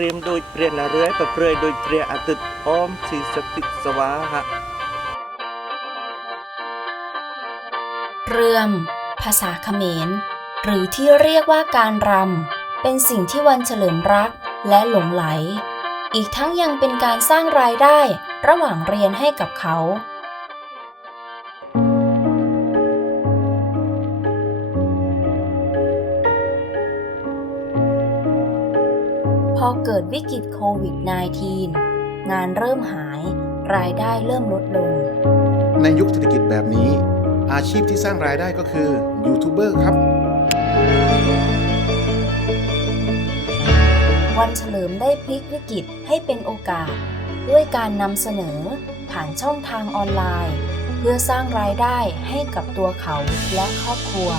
เรียมโดยเปลี่ยนาเรื่อยประเปรยโดยเปลี่ยอาติดอ้อมชีสติสวาหะเรื่อม ภาษาเขมร หรือที่เรียกว่าการรำ เป็นสิ่งที่วันเฉลิมรักและหลงไหล อีกทั้งยังเป็นการสร้างรายได้ระหว่างเรียนให้กับเขา พอเกิดวิกฤตโควิด -19 งานเริ่มหาย รายได้เริ่มลดลง ในยุคเศรษฐกิจแบบนี้ อาชีพที่สร้างรายได้ก็คือยูทูบเบอร์ครับ วันเฉลิมได้พลิกวิกฤตให้เป็นโอกาส ด้วยการนำเสนอผ่านช่องทางออนไลน์ เพื่อสร้างรายได้ให้กับตัวเขาและครอบครัว